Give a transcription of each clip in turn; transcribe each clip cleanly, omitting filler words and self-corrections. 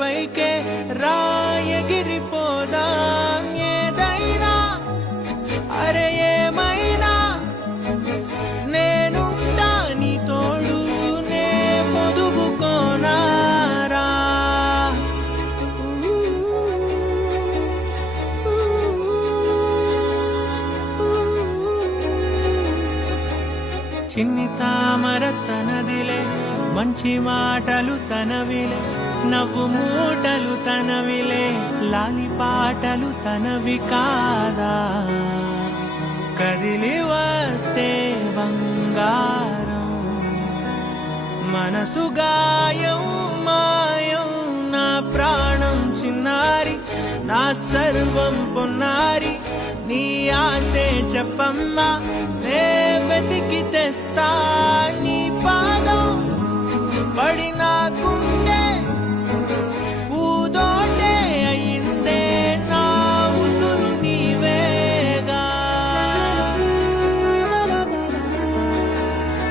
పైకే రాయగిరిపోదాం ఏదైనా అరే ఏమైనా నేనుంటా నీ తోడు నే పొదుగుకోనారా చిన్ని తామర తనదిలే మంచి మాటలు తనవిలే నవ్వు మూటలు తనవిలే లాలి పాటలు తనవి కాదా కదిలి వస్తే బంగారం మనసు గాయం మాయం నా ప్రాణం చిన్నారి నా సర్వం పొన్నారి నీ ఆశే చెప్పమ్మా నే వెతికి తెస్తా నీ పాదం పడిన గుండె పూదోటే అయిందే నా ఉసురు నీవేగా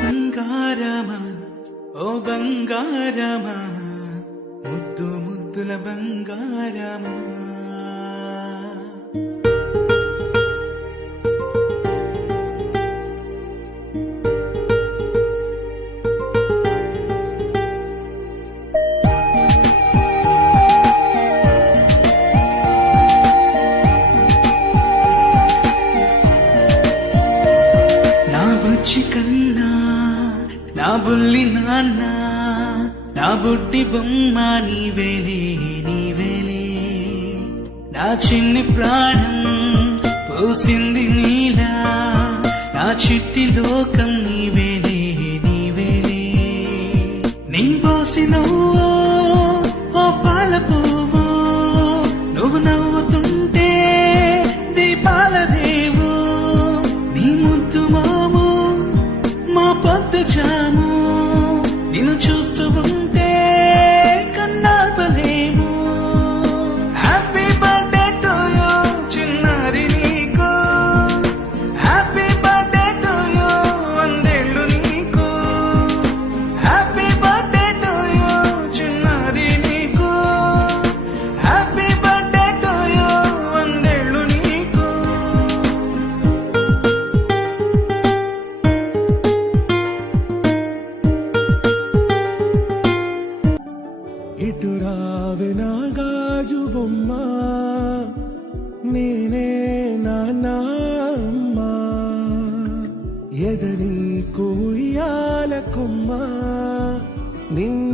బంగారమా ఓ బంగారమా ముద్దు ముద్దుల బంగారమా బుచ్చి కన్నా నా బుల్లి నాన్న నా బుడ్డి బొమ్మ నీవేలే నీవేలే నా చిన్ని ప్రాణం పోసింది నీలా నా చిట్టి లోకం నీవేలే నీవేలే నీ పోసినవో ఓ పాల పువ్వు నువ్వు నవ్వుతుంటే దీపాల రేవు నీ ముద్దు మాము మా పొద్దు జాము నిన్ను చూస్తూ ఉంటే కన్నార్పలేము హ్యాపీ బర్త్డే టు యూ చిన్నారి నీకు హ్యాపీ బర్త్డే టు యూ వందేళ్ళు నీకు హ్యాపీ బర్త్డే టు యూ చిన్నారి నీకు హ్యాపీ బర్త్డే టు యూ వందేళ్ళు నీకు ఇటు రావే నా గాజు బొమ్మ నేనే నాన్నమ్మ ఎదని కూయాల కొమ్మ నిన్న